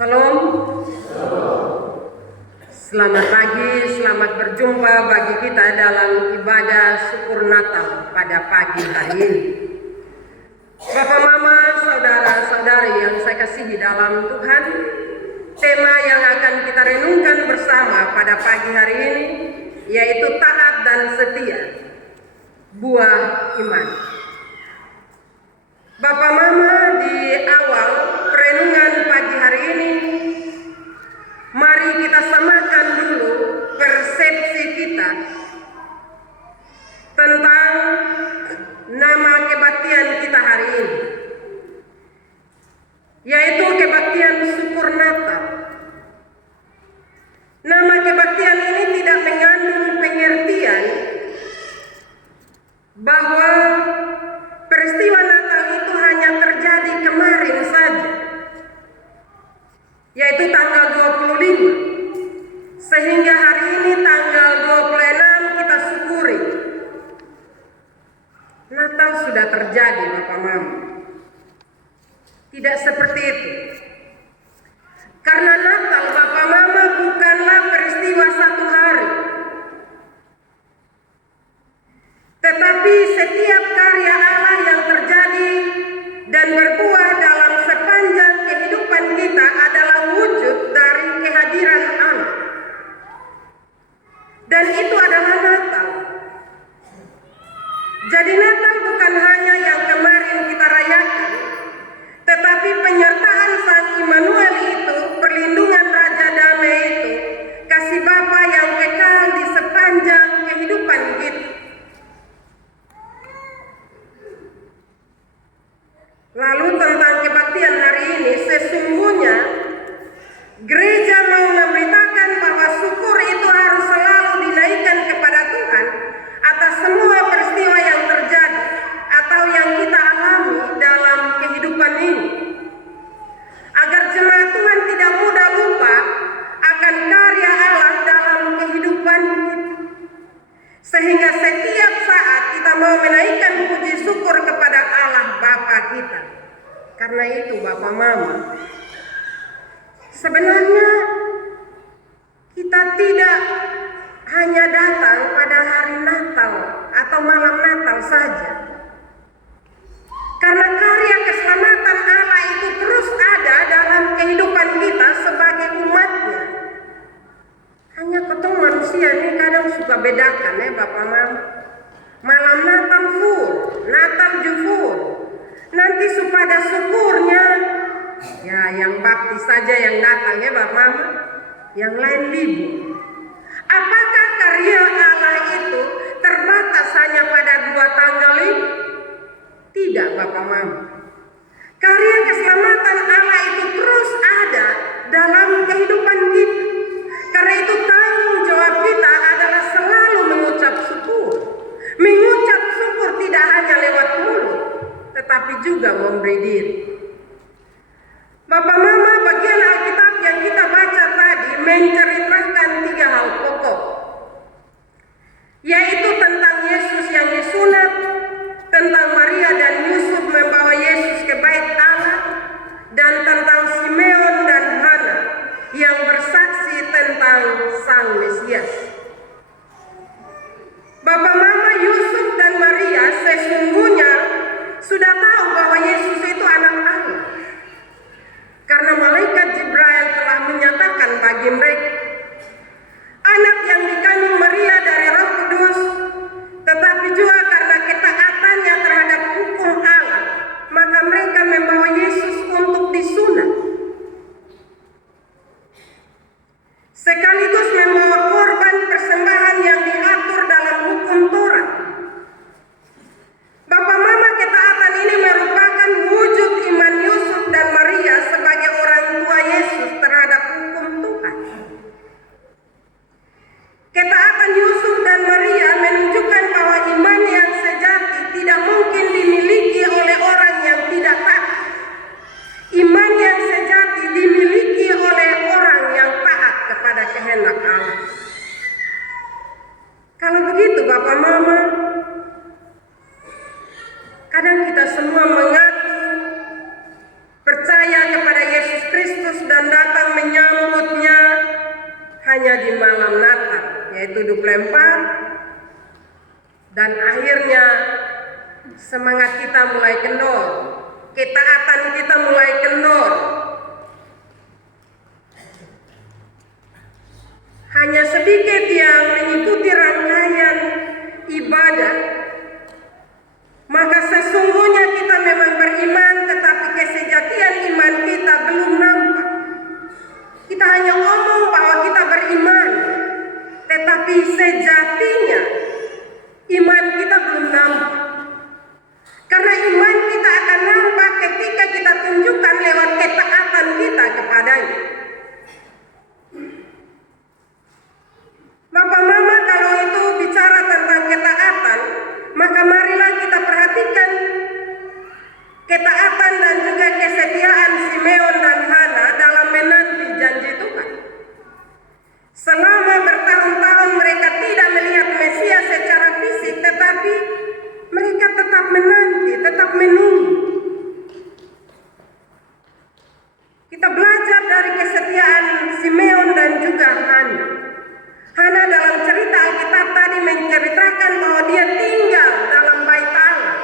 Salam. Selamat pagi, selamat berjumpa bagi kita dalam ibadah syukur Natal pada pagi hari ini. Bapak, Mama, saudara-saudari yang saya kasihi dalam Tuhan, tema yang akan kita renungkan bersama pada pagi hari ini yaitu taat dan setia, buah iman. Bapak, Mama, di awal perenungan pagi hari ini, mari kita samakan dulu persepsi kita tentang nama kebaktian kita hari ini, yaitu kebaktian syukur Natal. Nama kebaktian ini tidak mengandung pengertian bahwa peristiwa Natal itu hanya terjadi kemarin saja, yaitu tanggal 25, sehingga hari ini tanggal 26 kita syukuri Natal sudah terjadi, Bapak Mama. Tidak seperti itu. Karena Natal, Bapak Mama, bukanlah peristiwa satu hari, tetapi setiap karya Allah yang terjadi dan berbuah dalam sepanjang kehidupan kita adalah wujud dari kehadiran Allah. Dan itu adalah Natal. Jadi Natal bukan hanya yang kemarin kita rayakan, tetapi penyertaan Sang Immanuel itu, perlindungan Raja Damai itu, kasih Bapa yang kekal di sepanjang kehidupan kita. Lalu tentang kebaktian hari ini, sesungguhnya gereja mau memberitakan bahwa syukur itu harus selalu dinaikkan kepada Tuhan atas semua peristiwa yang terjadi atau yang kita alami dalam kehidupan ini, agar jemaat Tuhan tidak mudah lupa akan karya Allah dalam kehidupan kita, sehingga setiap saat kita mau menaikkan puji syukur kepada Allah Bapa kita. Karena itu, Bapak Mama, sebenarnya kita tidak hanya datang pada hari Natal atau malam Natal saja, karena karya keselamatan Allah itu terus ada dalam kehidupan kita sebagai umatnya. Hanya ketemu manusia ini kadang suka bedakan ya, Bapak Mama. Malam Natal full, Natal full. Nanti pada syukurnya, ya yang baptis saja yang datang ya Bapak Mama, yang lain libur. Apakah karya Allah itu terbatas hanya pada 2 tanggal ini? Tidak, Bapak Mama. Karya keselamatan Allah itu terus ada dalam kehidupan kita. Karena itu tanggung jawab kita adalah selalu mengucap syukur. Mengucap syukur tidak hanya lewat mulut, tetapi juga memberi diri. Bapak Mama, bagian Alkitab yang kita baca tadi menceritakan 3 hal pokok, yaitu tentang Yesus yang disunat, tentang Maria dan Yusuf membawa Yesus ke bait Allah, dan tentang Simeon dan Hana yang bersaksi tentang Sang Mesias. Bapak Mama, Yusuf dan Maria sesungguhnya sudah tahu bahwa Yesus itu anak Allah, karena malaikat Jibril telah menyatakan bagi mereka, anak yang dikandung Maria dari Roh Kudus, tetapi juga karena ketaatannya terhadap hukum Allah, maka mereka membawa Yesus untuk disunat, sekaligus membawa korban persembahan yang diatur dalam hukum Taurat. Bapak Mama, ketaatan ini merupakan wujud iman Yusuf dan Maria sebagai orang tua Yesus terhadap hukum Tuhan. Ketaatan Yusuf dan Maria menunjukkan bahwa iman yang sejati tidak mungkin dimiliki oleh orang yang tidak taat. Iman yang sejati dimiliki oleh orang yang taat kepada kehendak Allah. Kalau begitu, Bapak Mama, kadang kita semua mengaku percaya kepada Yesus Kristus Kristus dan datang menyambutnya hanya di malam Natal, yaitu 24. Dan akhirnya semangat kita mulai kendor, ketaatan kita mulai kendor. Hanya sedikit yang mengikuti rangkaian ibadah. Maka sesungguhnya kita memang beriman, tetapi kesejatian iman kita belum nampak. Kita hanya ngomong bahwa kita beriman, tetapi sejatinya iman kita belum nampak. Karena iman kita akan nampak ketika kita tunjukkan lewat ketaatan kita kepadanya. Bapak Mama, kalau itu bicara tentang ketaatan, maka marilah kita perhatikan ketaatan dan juga kesetiaan Simeon dan Hana dalam menanti janji Tuhan. Selama bertahun-tahun mereka tidak melihat Mesias secara fisik, tetapi mereka tetap menanti, tetap menunggu. Kita belajar dari kesetiaan Simeon dan juga Hana. Hana dalam cerita Alkitab tadi menceritakan bahwa dia tinggal dalam bait Allah.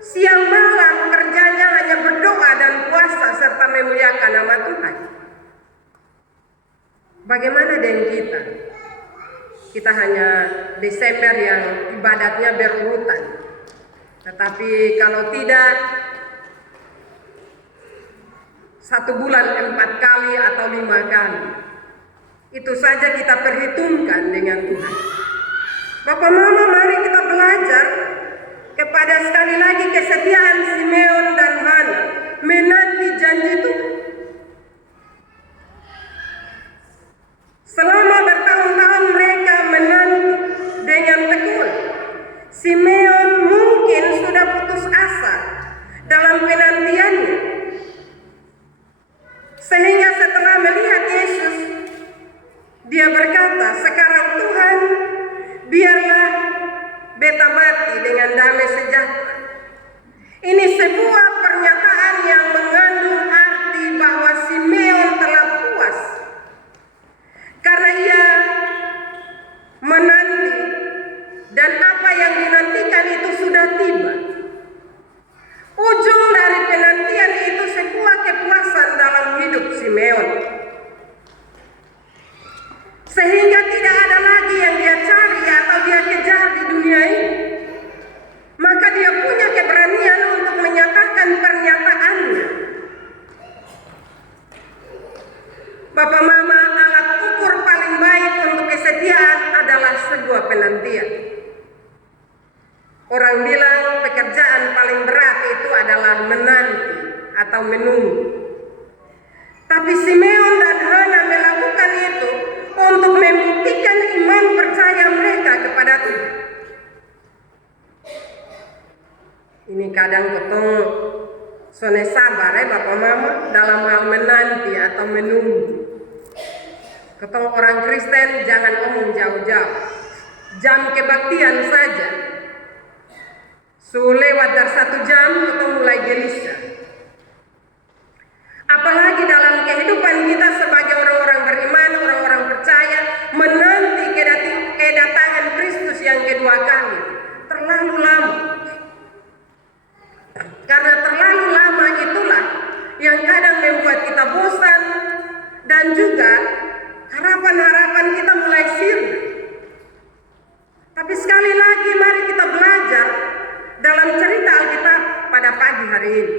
Siang malam kerjanya hanya berdoa dan puasa serta memuliakan nama Tuhan. Bagaimana dengan kita? Kita hanya Desember yang ibadatnya berurutan. Tetapi kalau tidak, 1 bulan 4 kali atau 5 kali. Itu saja kita perhitungkan dengan Tuhan. Bapak Mama, mari kita belajar kepada sekali lagi kesetiaan Simeon dan Hana menanti janji Tuhan. Selama bertahun-tahun mereka menanti dengan tekun. Simeon mungkin sudah putus asa dalam penantiannya. Sehingga setelah melihat Yesus, dia berkata, "Sekarang Tuhan, biarlah beta mati dengan damai sejahtera." Ini sebuah pernyataan yang mengandung arti bahwa Simeon telah puas karena ia menanti dan apa yang dinantikan itu sudah tiba. Ujung dari penantian itu sebuah kepuasan dalam hidup Simeon. Sehingga tidak ada lagi yang dia cari atau dia kejar di dunia ini. Maka dia punya keberanian untuk menyatakan pernyataannya. Bapak Mama, alat ukur paling baik untuk kesetiaan adalah sebuah penantian. Orang bilang pekerjaan paling berat itu adalah menanti atau menunggu. Tapi Simeon dan Hana melakukan itu untuk membuktikan iman percaya mereka kepada Tuhan. Ini kadang ketemu sone sabar Bapak Mama dalam hal menanti atau menunggu. Ketemu orang Kristen jangan omong jauh-jauh. Jam kebaktian saja. Lewat dari 1 jam ketemu mulai gelisah. Apalagi dalam kehidupan kita sebagai orang-orang beriman, orang-orang percaya, menanti kedatangan Kristus yang kedua kali. Terlalu lama. Karena terlalu lama itulah yang kadang membuat kita bosan dan juga harapan-harapan kita mulai sirna. Tapi sekali lagi mari kita belajar dalam cerita Alkitab pada pagi hari ini.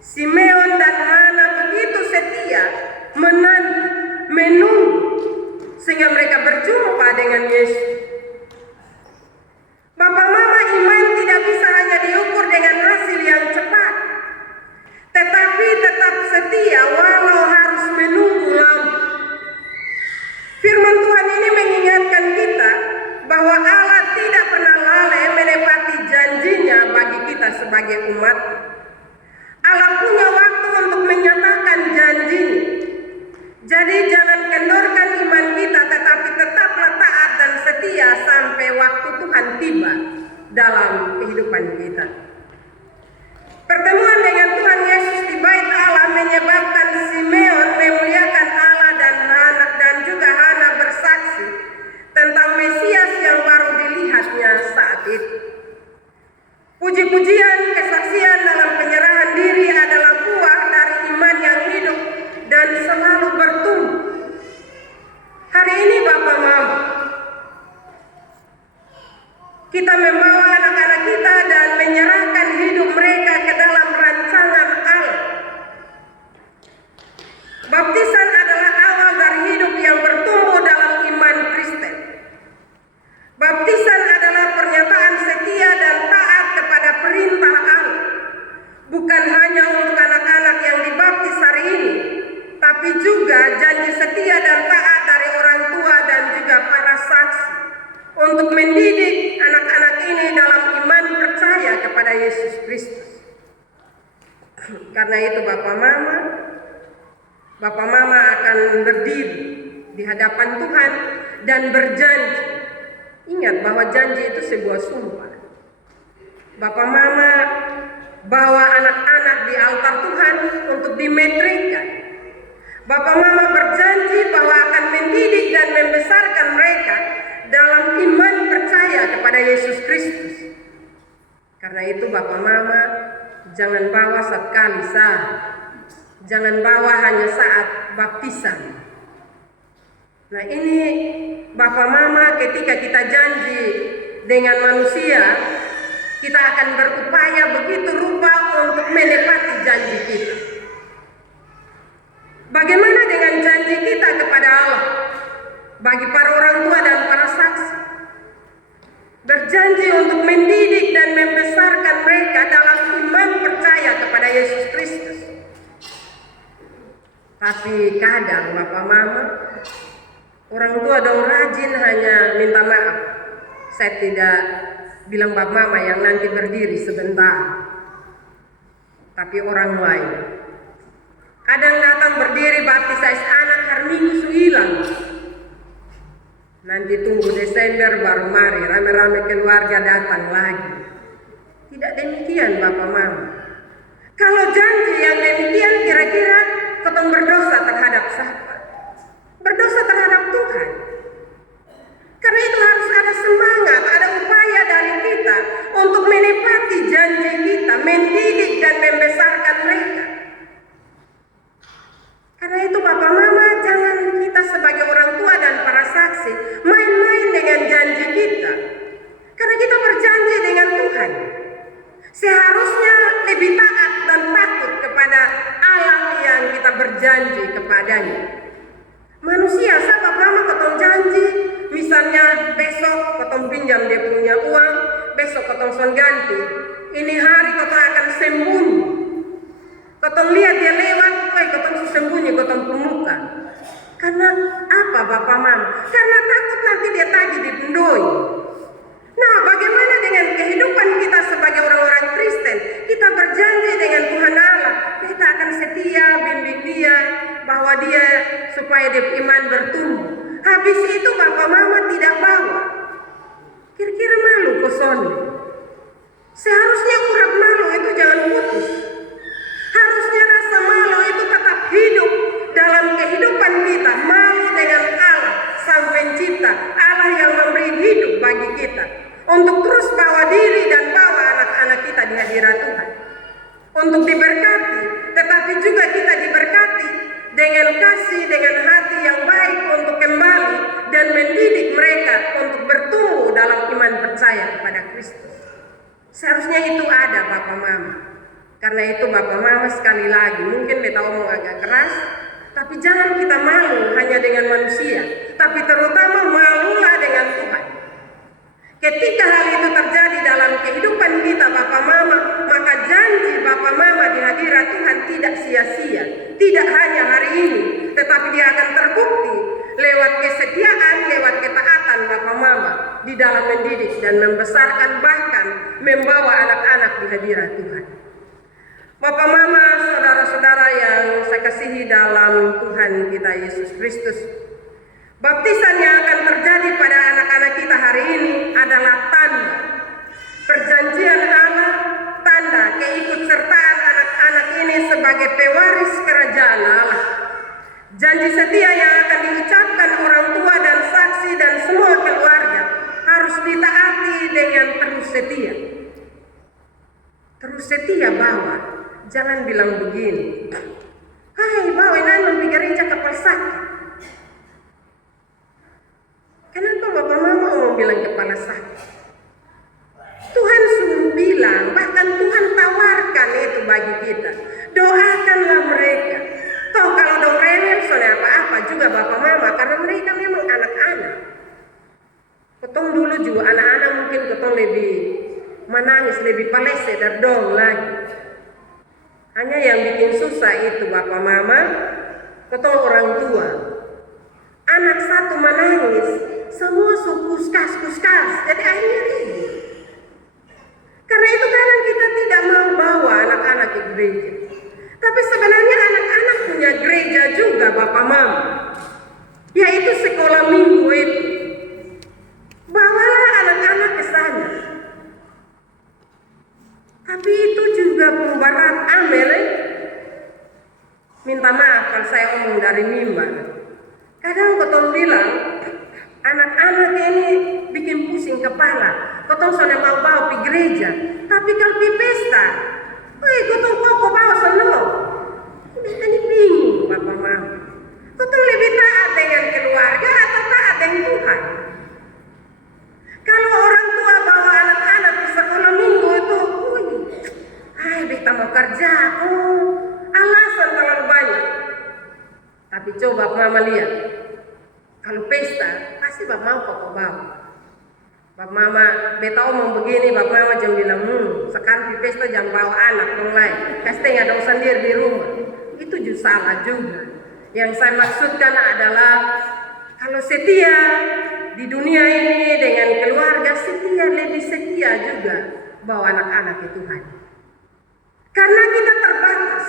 Simeon dan Hana begitu setia menanti, menunggu sehingga mereka berjumpa dengan Yesus. Bapak Mama, iman tidak bisa hanya diukur dengan hasil yang cepat, tetapi tetap setia walau harus menunggu lama. Firman Tuhan ini mengingatkan kita bahwa Allah tidak pernah lalai menepati janjinya bagi kita sebagai umat. Allah punya waktu untuk menyatakan janjinya. Jadi jangan kendorkan iman kita, tetapi tetaplah taat dan setia sampai waktu Tuhan tiba dalam kehidupan kita. Pertemuan dengan Tuhan Yesus di bait Allah menyebabkan Simeon itu. Puji-pujian, kesaksian dalam penyerahan diri adalah buah dari iman yang hidup dan selalu bertumbuh. Hari ini Bapak Mama, kita membawa anak-anak kita dan menyerahkan hidup mereka ke dalam rancangan Allah. Baptisan adalah awal dari hidup yang bertumbuh dalam iman Kristen. Baptisan adalah pernyataan setia dan taat kepada perintah Allah. Bukan hanya untuk anak-anak yang dibaptis hari ini, tapi juga janji setia dan taat dari orang tua dan juga para saksi untuk mendidik anak-anak ini dalam iman percaya kepada Yesus Kristus. Karena itu Bapak Mama akan berdiri di hadapan Tuhan dan berjanji. Ingat bahwa janji itu sebuah sumpah. Bapak Mama bawa anak-anak di altar Tuhan untuk dimetrikan. Bapak Mama berjanji bahwa akan mendidik dan membesarkan mereka dalam iman percaya kepada Yesus Kristus. Karena itu Bapak Mama jangan bawa sekali saja. Jangan bawa hanya saat baptisan. Nah ini Bapak Mama ketika kita janji dengan manusia, kita akan berupaya begitu rupa untuk menepati janji kita. Bagaimana dengan janji kita kepada Allah? Bagi para orang tua dan para saksi, berjanji untuk mendidik dan membesarkan mereka dalam iman percaya kepada Yesus Kristus. Tapi kadang Bapak Mama, orang tua dong rajin hanya minta maaf. Saya tidak bilang Bapak Mama yang nanti berdiri sebentar, tapi orang lain. Kadang datang berdiri baptis anak hari Minggu su hilang. Nanti tunggu Desember baru mari rame-rame keluarga datang lagi. Tidak demikian Bapak Mama. Kalau janji yang demikian kira-kira ketong berdosa terhadap siapa? Berdosa terhadap Tuhan. Karena itu harus ada semangat, ada upaya dari kita untuk menepati janji kita, mendidik dan membesarkan mereka. Karena itu Bapak Mama, jangan kita sebagai orang tua dan para saksi main-main dengan janji kita. Karena kita berjanji dengan Tuhan. Seharusnya lebih taat dan takut kepada Allah yang kita berjanji kepadanya. Manusia, Bapak Mama ketong janji, misalnya besok ketong pinjam dia punya uang, besok ketong son ganti. Ini hari ketong akan sembunyi. Ketong lihat dia lewat, ketong sembunyi, ketong pemuka. Karena apa Bapak Mama? Karena takut nanti dia tagih dipendoi. Nah, bagaimana dengan kehidupan kita sebagai orang-orang Kristen? Kita berjanji dengan Tuhan Allah, kita akan setia bimbing dia, bahwa dia supaya dia iman bertumbuh. Habis itu Bapak Mama tidak bawa. Kira-kira malu kosonnya. Seharusnya urap malu itu jangan putus. Harusnya rasa malu itu tetap hidup dalam kehidupan kita. Malu dengan Allah Sang Pencipta, Allah yang memberi hidup bagi kita, untuk terus bawa diri dan bawa anak-anak kita di hadirat Tuhan. Untuk diberkati, tetapi juga kita diberkati dengan kasih, dengan hati yang baik untuk kembali dan mendidik mereka untuk bertumbuh dalam iman percaya kepada Kristus. Seharusnya itu ada Bapak Mama. Karena itu Bapak Mama sekali lagi, mungkin beta omong agak keras, tapi jangan kita malu hanya dengan manusia, tapi terutama malulah dengan Tuhan. Ketika hal itu terjadi dalam kehidupan kita Bapak Mama, maka janji Bapak Mama di hadirat Tuhan tidak sia-sia. Tidak hanya hari ini, tetapi dia akan terbukti lewat kesetiaan, lewat ketaatan Bapak Mama di dalam mendidik dan membesarkan, bahkan membawa anak-anak di hadirat Tuhan. Bapak Mama, saudara-saudara yang saya kasihi dalam Tuhan kita Yesus Kristus, baptisan yang akan terjadi pada anak-anak kita hari ini adalah tanda perjanjian Allah, tanda keikutsertaan anak-anak ini sebagai pewaris kerajaan Allah. Janji setia yang akan diucapkan orang tua dan saksi dan semua keluarga harus ditaati dengan terus setia. Terus setia bawa, jangan bilang begini, hai bawa ini pergi gereja kapal sakit. Kenapa bapak mama mau bilang kepala sakit? Tuhan suruh bilang, bahkan Tuhan tawarkan itu bagi kita. Doakanlah mereka. Toh kalau dong rewel soalnya apa-apa juga bapak mama, karena mereka memang anak-anak. Ketong dulu juga anak-anak mungkin ketong lebih menangis, lebih palese dari dong lagi. Hanya yang bikin susah itu bapak mama, ketong orang tua. Anak satu menangis, semua kuskas. Jadi akhirnya ribut. Karena itu kadang kita tidak mau bawa anak-anak ke gereja. Tapi sebenarnya anak-anak punya gereja juga bapak mama, yaitu sekolah minggu itu. Bawalah anak-anak ke sana. Tapi itu juga pembarat amel. Minta maaf kalau saya omong dari mimbar. Kadang ketong bilang, anak-anak ini bikin pusing kepala. Ketong soalnya mau bawa ke gereja. Tapi kalau di pesta, ketong kok bawa solo. Beta ini bingung bapak mama. Ketong lebih taat dengan keluarga atau taat dengan Tuhan? Kalau orang tua bawa anak-anak di sekolah minggu itu, beta mau kerja, alasan terlalu banyak. Tapi coba mama lihat, kalau pesta, pasti bapak mau kok bawa. Bapak mama, beta omong begini, bapak mama jangan bilang, sekarang di pesta jangan bawa anak dong lain. Pesta nggak dong sendiri di rumah. Itu juga salah juga. Yang saya maksudkan adalah, kalau setia di dunia ini dengan keluarga, setia lebih setia juga bawa anak-anak ke Tuhan. Karena kita terbatas.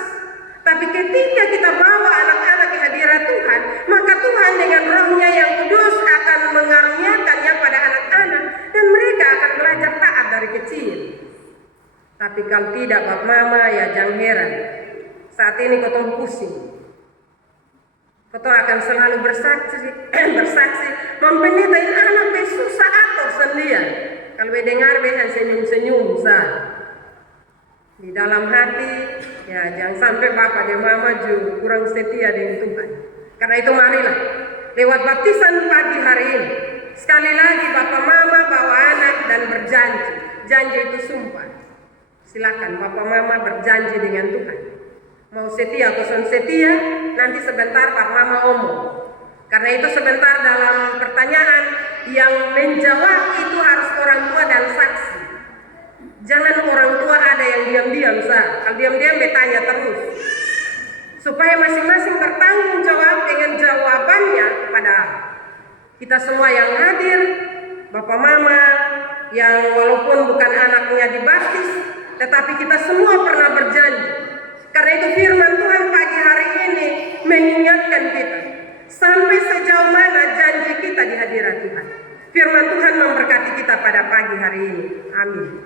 Tapi ketika kita bawa anak-anak ke hadirat Tuhan, maka Tuhan dengan rohnya yang kudus akan mengaruniakannya pada anak-anak. Dan mereka akan belajar taat dari kecil. Tapi kalau tidak bapak mama, ya jangan heran. Saat ini ketong pusing. Ketong akan selalu bersaksi mempenyetain anak susah atur sendirian. Kalau dengar behan senyum-senyum sah. Di dalam hati, ya jangan sampai bapak dan mama juga kurang setia dengan Tuhan. Karena itu marilah, lewat baptisan pagi hari ini, sekali lagi bapak mama bawa anak dan berjanji. Janji itu sumpah. Silakan bapak mama berjanji dengan Tuhan. Mau setia atau setia, nanti sebentar bapak mama omong. Karena itu sebentar dalam pertanyaan yang menjawab itu harus orang tua dan saksi. Jangan orang tua ada yang diam-diam sah. Kalau diam-diam bertanya terus. Supaya masing-masing bertanggung jawab dengan jawabannya kepada kita semua yang hadir, bapak mama yang walaupun bukan anaknya dibaptis, tetapi kita semua pernah berjanji. Karena itu firman Tuhan pagi hari ini mengingatkan kita sampai sejauh mana janji kita di hadirat Tuhan. Firman Tuhan memberkati kita pada pagi hari ini. Amin.